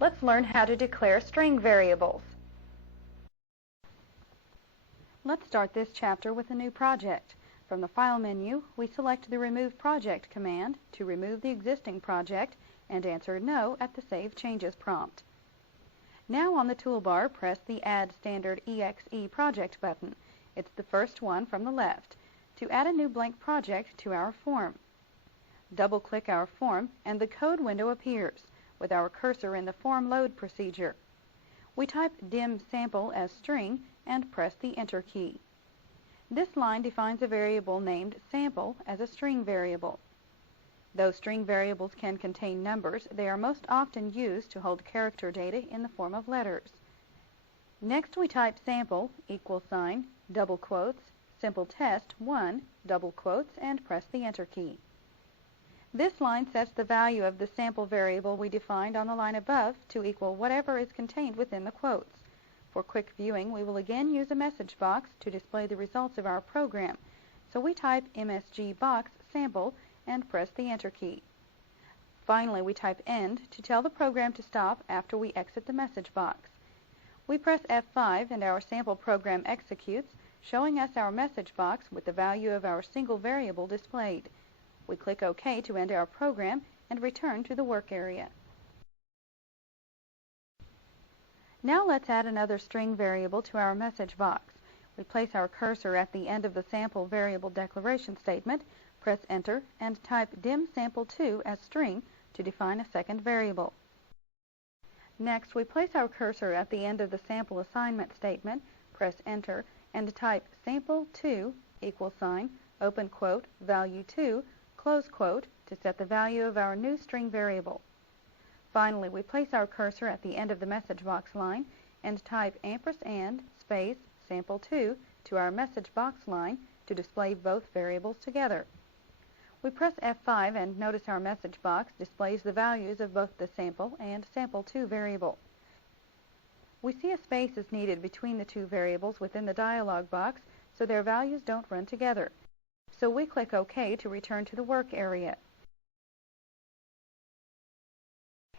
Let's learn how to declare string variables. Let's start this chapter with a new project. From the File menu, we select the Remove Project command to remove the existing project and answer No at the Save Changes prompt. Now on the toolbar, press the Add Standard EXE Project button. It's the first one from the left, to add a new blank project to our form. Double-click our form and the code window appears, with our cursor in the form load procedure. We type dim sample as string and press the Enter key. This line defines a variable named sample as a string variable. Though string variables can contain numbers, they are most often used to hold character data in the form of letters. Next we type sample =, double quotes, simple test 1, double quotes, and press the Enter key. This line sets the value of the sample variable we defined on the line above to equal whatever is contained within the quotes. For quick viewing, we will again use a message box to display the results of our program, so we type MSG box sample and press the Enter key. Finally, we type End to tell the program to stop after we exit the message box. We press F5 and our sample program executes, showing us our message box with the value of our single variable displayed. We click OK to end our program and return to the work area. Now let's add another string variable to our message box. We place our cursor at the end of the sample variable declaration statement, press Enter, and type dim sample2 as string to define a second variable. Next, we place our cursor at the end of the sample assignment statement, press Enter, and type sample2 =, open quote, value2, close quote, to set the value of our new string variable. Finally, we place our cursor at the end of the message box line and type ampersand space sample2 to our message box line to display both variables together. We press F5 and notice our message box displays the values of both the sample and sample2 variable. We see a space is needed between the two variables within the dialog box so their values don't run together. So we click OK to return to the work area.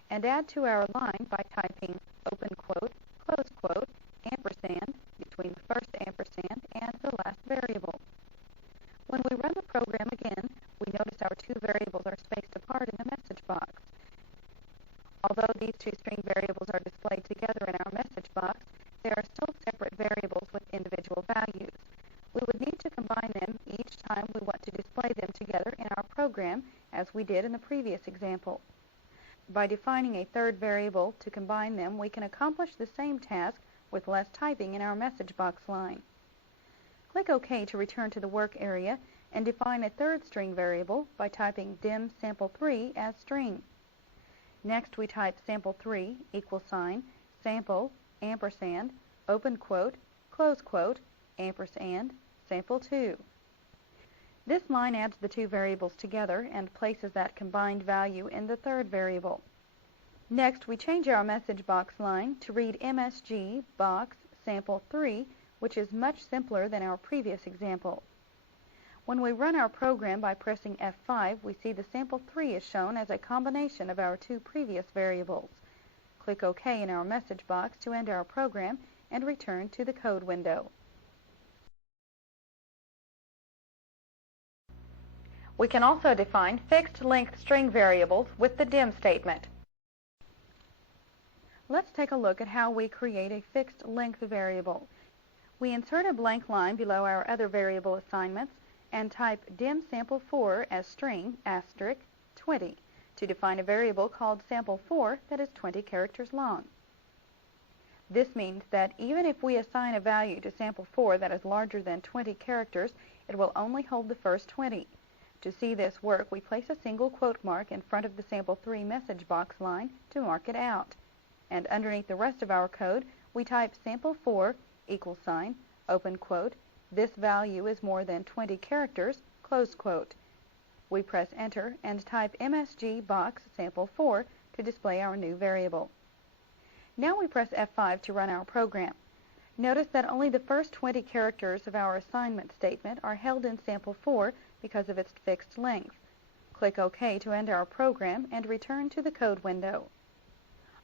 And add to our line by typing open quote, close quote, ampersand between the first ampersand and the last variable. When we run the program again, we notice our two variables are spaced apart in the message box. Although these two string variables are displayed together in our message box, they are still separate variables with individual values. We would need to combine them each time we want to display them together in our program, as we did in the previous example. By defining a third variable to combine them, we can accomplish the same task with less typing in our message box line. Click OK to return to the work area and define a third string variable by typing dim sample3 as string. Next, we type sample3 =, sample, ampersand, open quote, close quote, ampersand, sample2. This line adds the two variables together and places that combined value in the third variable. Next, we change our message box line to read MSG box sample3, which is much simpler than our previous example. When we run our program by pressing F5, we see the sample3 is shown as a combination of our two previous variables. Click OK in our message box to end our program and return to the code window. We can also define fixed-length string variables with the dim statement. Let's take a look at how we create a fixed-length variable. We insert a blank line below our other variable assignments and type dim sample4 as string asterisk 20 to define a variable called sample4 that is 20 characters long. This means that even if we assign a value to sample4 that is larger than 20 characters, it will only hold the first 20. To see this work, we place a single quote mark in front of the sample3 message box line to mark it out. And underneath the rest of our code, we type sample4 =, open quote, this value is more than 20 characters, close quote. We press Enter and type MSG box sample4 to display our new variable. Now we press F5 to run our program. Notice that only the first 20 characters of our assignment statement are held in sample4 because of its fixed length. Click OK to end our program and return to the code window.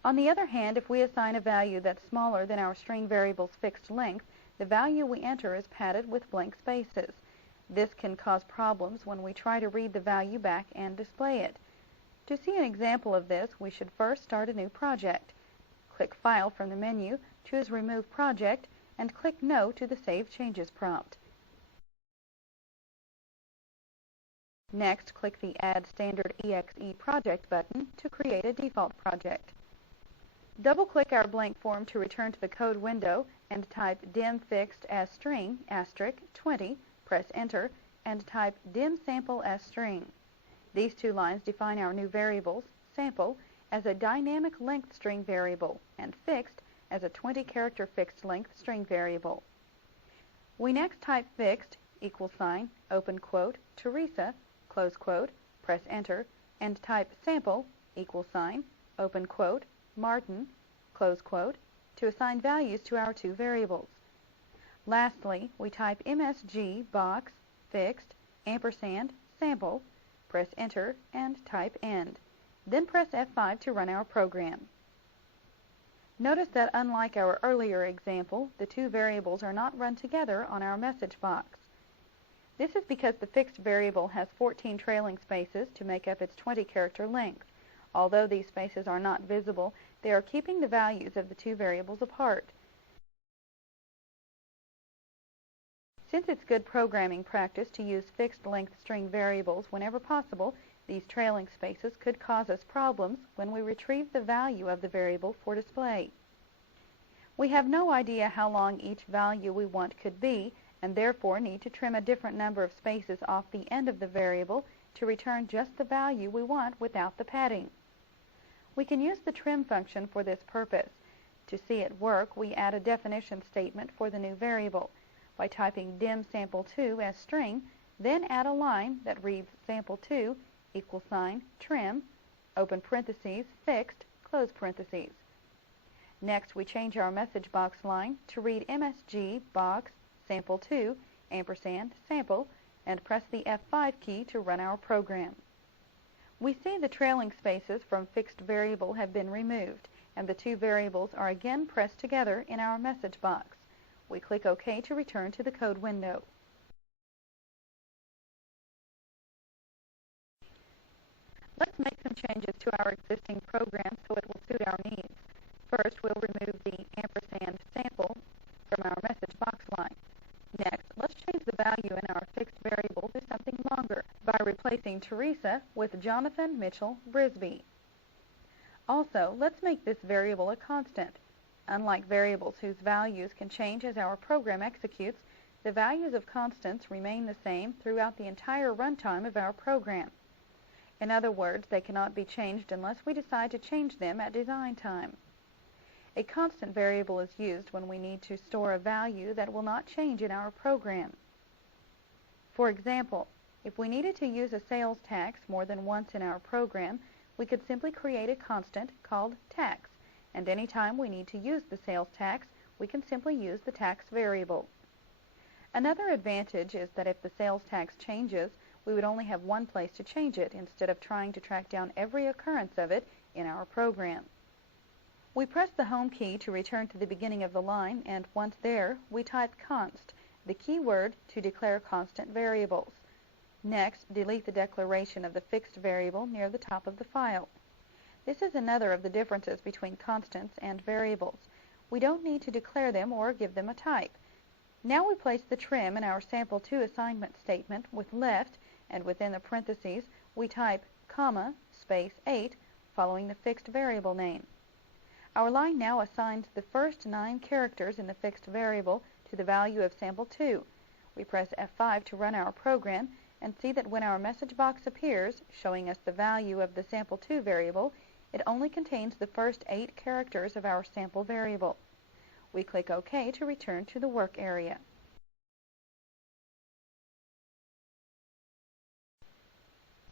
On the other hand, if we assign a value that's smaller than our string variable's fixed length, the value we enter is padded with blank spaces. This can cause problems when we try to read the value back and display it. To see an example of this, we should first start a new project. Click File from the menu, choose Remove Project, and click No to the Save Changes prompt. Next, click the Add Standard EXE Project button to create a default project. Double-click our blank form to return to the code window and type dim fixed as string *20, press Enter, and type dim sample as string. These two lines define our new variables, sample as a dynamic length string variable and fixed as a 20-character fixed length string variable. We next type fixed open quote, Teresa, close quote, press Enter, and type sample open quote, Martin, close quote, to assign values to our two variables. Lastly, we type MSG box fixed ampersand sample, press Enter, and type End. Then press F5 to run our program. Notice that unlike our earlier example, the two variables are not run together on our message box. This is because the fixed variable has 14 trailing spaces to make up its 20-character length. Although these spaces are not visible, they are keeping the values of the two variables apart. Since it's good programming practice to use fixed-length string variables whenever possible, these trailing spaces could cause us problems when we retrieve the value of the variable for display. We have no idea how long each value we want could be, and therefore need to trim a different number of spaces off the end of the variable to return just the value we want without the padding. We can use the trim function for this purpose. To see it work, we add a definition statement for the new variable by typing dim sample2 as string, then add a line that reads sample2 trim, open parentheses, fixed, close parentheses. Next, we change our message box line to read MSG box sample2 ampersand sample and press the F5 key to run our program. We see the trailing spaces from fixed variable have been removed, and the two variables are again pressed together in our message box. We click OK to return to the code window. Let's make some changes to our existing program so it will suit our needs. First, we'll remove the ampersand sample from our message box line. Next, let's change the value in our fixed variable to something longer by replacing Teresa with Jonathan Mitchell Brisby. Also, let's make this variable a constant. Unlike variables whose values can change as our program executes, the values of constants remain the same throughout the entire runtime of our program. In other words, they cannot be changed unless we decide to change them at design time. A constant variable is used when we need to store a value that will not change in our program. For example, if we needed to use a sales tax more than once in our program, we could simply create a constant called tax, and any time we need to use the sales tax, we can simply use the tax variable. Another advantage is that if the sales tax changes, we would only have one place to change it instead of trying to track down every occurrence of it in our program. We press the Home key to return to the beginning of the line, and once there, we type const, the keyword to declare constant variables. Next, delete the declaration of the fixed variable near the top of the file. This is another of the differences between constants and variables. We don't need to declare them or give them a type. Now we place the trim in our sample2 assignment statement with left, and within the parentheses, we type comma, space 8, following the fixed variable name. Our line now assigns the first 9 characters in the fixed variable to the value of sample2. We press F5 to run our program and see that when our message box appears, showing us the value of the sample2 variable, it only contains the first 8 characters of our sample variable. We click OK to return to the work area.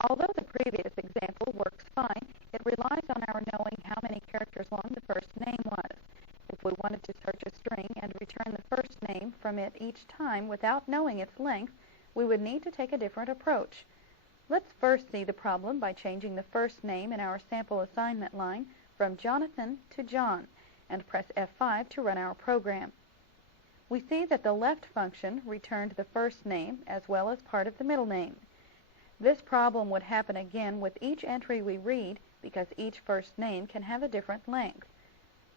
Although the previous example works fine, it relies on our knowing how many characters long the first name was. If we wanted to search a string and return the first name from it each time without knowing its length, we would need to take a different approach. Let's first see the problem by changing the first name in our sample assignment line from Jonathan to John, and press F5 to run our program. We see that the left function returned the first name as well as part of the middle name. This problem would happen again with each entry we read because each first name can have a different length.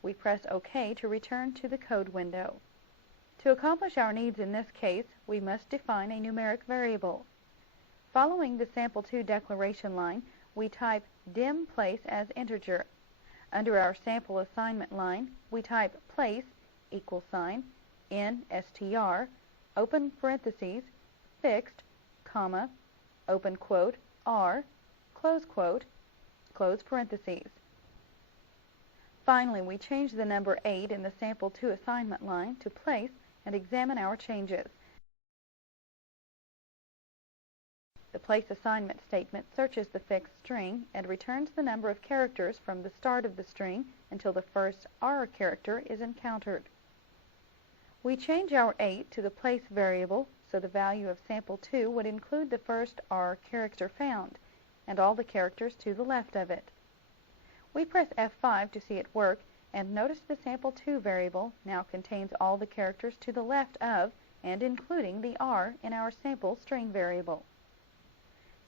We press OK to return to the code window. To accomplish our needs in this case, we must define a numeric variable. Following the sample2 declaration line, we type dim place as integer. Under our sample assignment line, we type place in str, open parentheses, fixed, comma, open quote, r, close quote, close parentheses. Finally, we change the number 8 in the sample2 assignment line to place and examine our changes. The place assignment statement searches the fixed string and returns the number of characters from the start of the string until the first R character is encountered. We change our 8 to the place variable, so the value of sample2 would include the first R character found, and all the characters to the left of it. We press F5 to see it work, and notice the sample2 variable now contains all the characters to the left of, and including the R in our sample string variable.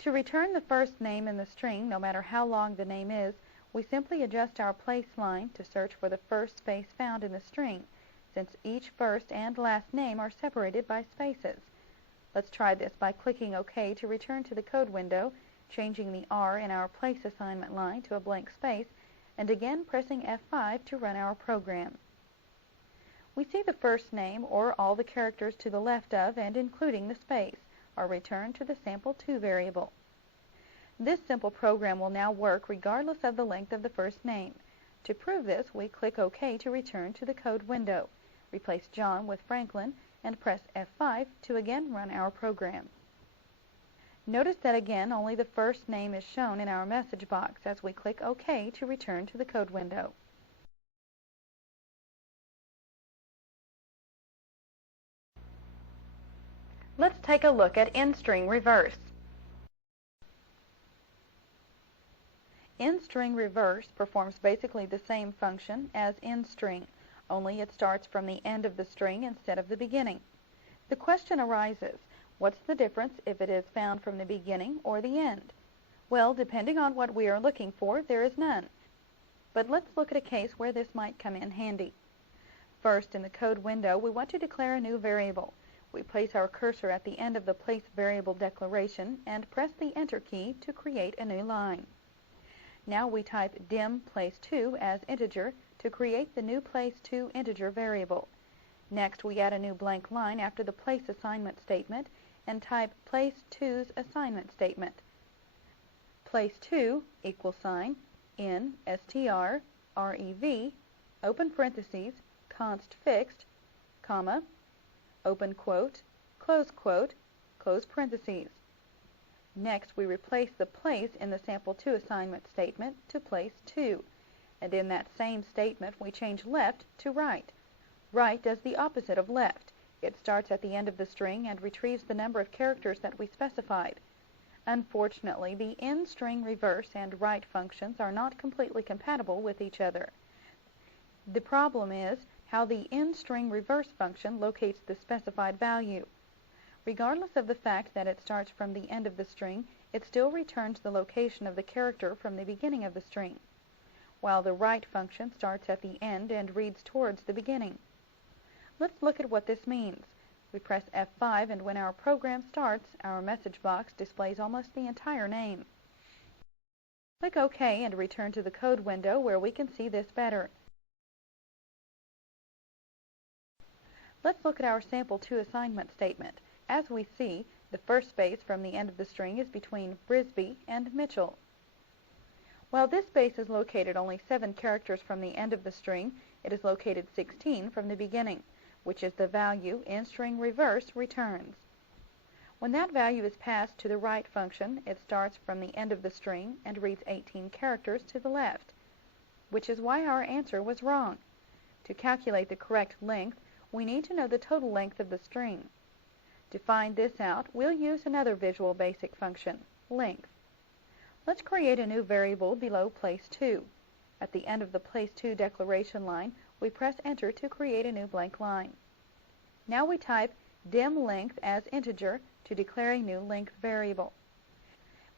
To return the first name in the string, no matter how long the name is, we simply adjust our place line to search for the first space found in the string, since each first and last name are separated by spaces. Let's try this by clicking OK to return to the code window, changing the R in our place assignment line to a blank space, and again pressing F5 to run our program. We see the first name, or all the characters to the left of and including the space, are returned to the sample2 variable. This simple program will now work regardless of the length of the first name. To prove this, we click OK to return to the code window, replace John with Franklin, and press F5 to again run our program. Notice that again only the first name is shown in our message box as we click OK to return to the code window. Let's take a look at in-string reverse. In-string reverse performs basically the same function as in-string, only it starts from the end of the string instead of the beginning. The question arises, what's the difference if it is found from the beginning or the end? Well, depending on what we are looking for, there is none. But let's look at a case where this might come in handy. First, in the code window, we want to declare a new variable. We place our cursor at the end of the place variable declaration and press the Enter key to create a new line. Now we type dim place2 as integer to create the new place2 integer variable. Next, we add a new blank line after the place assignment statement and type place2's assignment statement. Place2 in str rev, open parentheses, const fixed, comma, open quote, close parentheses. Next, we replace the place in the sample2 assignment statement to place2, and in that same statement we change left to right. Right does the opposite of left. It starts at the end of the string and retrieves the number of characters that we specified. Unfortunately, the in-string reverse and right functions are not completely compatible with each other. The problem is how the in-string reverse function locates the specified value. Regardless of the fact that it starts from the end of the string, it still returns the location of the character from the beginning of the string, while the right function starts at the end and reads towards the beginning. Let's look at what this means. We press F5, and when our program starts, our message box displays almost the entire name. Click OK and return to the code window where we can see this better. Let's look at our sample2 assignment statement. As we see, the first space from the end of the string is between Brisby and Mitchell. While this space is located only 7 characters from the end of the string, it is located 16 from the beginning, which is the value in-string reverse returns. When that value is passed to the right function, it starts from the end of the string and reads 18 characters to the left, which is why our answer was wrong. To calculate the correct length, we need to know the total length of the string. To find this out, we'll use another Visual Basic function, length. Let's create a new variable below place2. At the end of the Place To declaration line, we press Enter to create a new blank line. Now we type dim length as integer to declare a new length variable.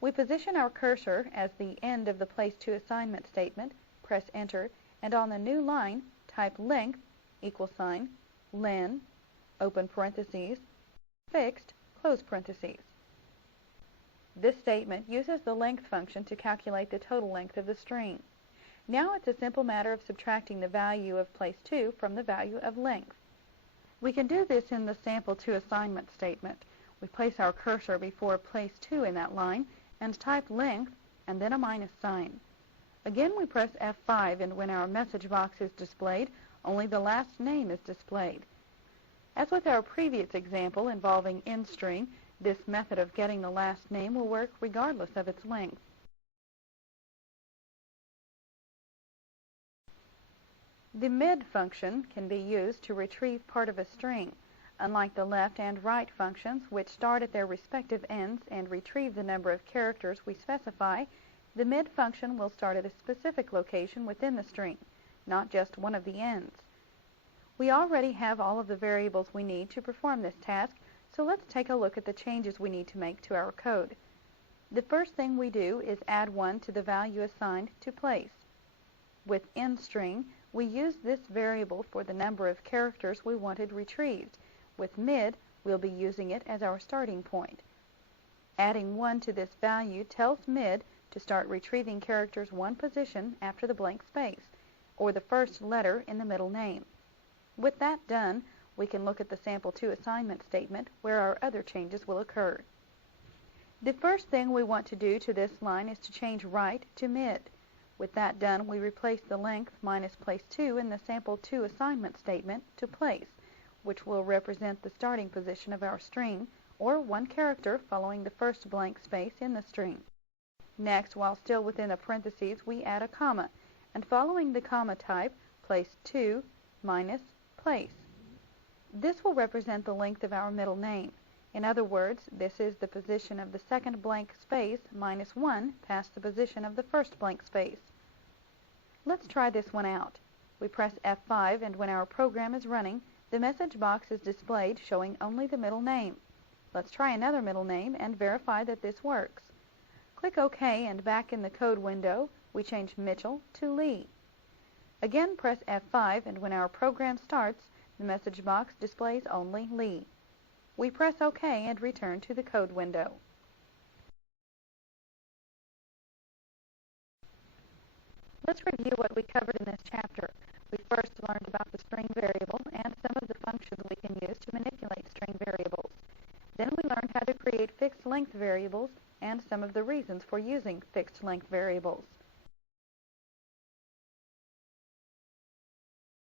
We position our cursor as the end of the Place To assignment statement, press Enter, and on the new line, type length =, len, open parentheses, fixed, close parentheses. This statement uses the length function to calculate the total length of the string. Now it's a simple matter of subtracting the value of Place To from the value of length. We can do this in the sample 2 assignment statement. We place our cursor before Place To in that line and type length and then a minus sign. Again we press F5, and when our message box is displayed, only the last name is displayed. As with our previous example involving end-string, this method of getting the last name will work regardless of its length. The mid function can be used to retrieve part of a string. Unlike the left and right functions, which start at their respective ends and retrieve the number of characters we specify, the mid function will start at a specific location within the string, not just one of the ends. We already have all of the variables we need to perform this task, so let's take a look at the changes we need to make to our code. The first thing we do is add 1 to the value assigned to place. With end-string, we use this variable for the number of characters we wanted retrieved. With mid, we'll be using it as our starting point. Adding 1 to this value tells mid to start retrieving characters one position after the blank space, or the first letter in the middle name. With that done, we can look at the sample 2 assignment statement where our other changes will occur. The first thing we want to do to this line is to change right to mid. With that done, we replace the length minus Place To in the sample 2 assignment statement to place, which will represent the starting position of our string, or one character following the first blank space in the string. Next, while still within the parentheses, we add a comma, and following the comma type, Place To minus place. This will represent the length of our middle name. In other words, this is the position of the second blank space minus 1 past the position of the first blank space. Let's try this one out. We press F5, and when our program is running, the message box is displayed showing only the middle name. Let's try another middle name and verify that this works. Click OK, and back in the code window, we change Mitchell to Lee. Again, press F5, and when our program starts, the message box displays only Lee. We press OK and return to the code window. Let's review what we covered in this chapter. We first learned about the string variable and some of the functions we can use to manipulate string variables. Then we learned how to create fixed length variables and some of the reasons for using fixed length variables.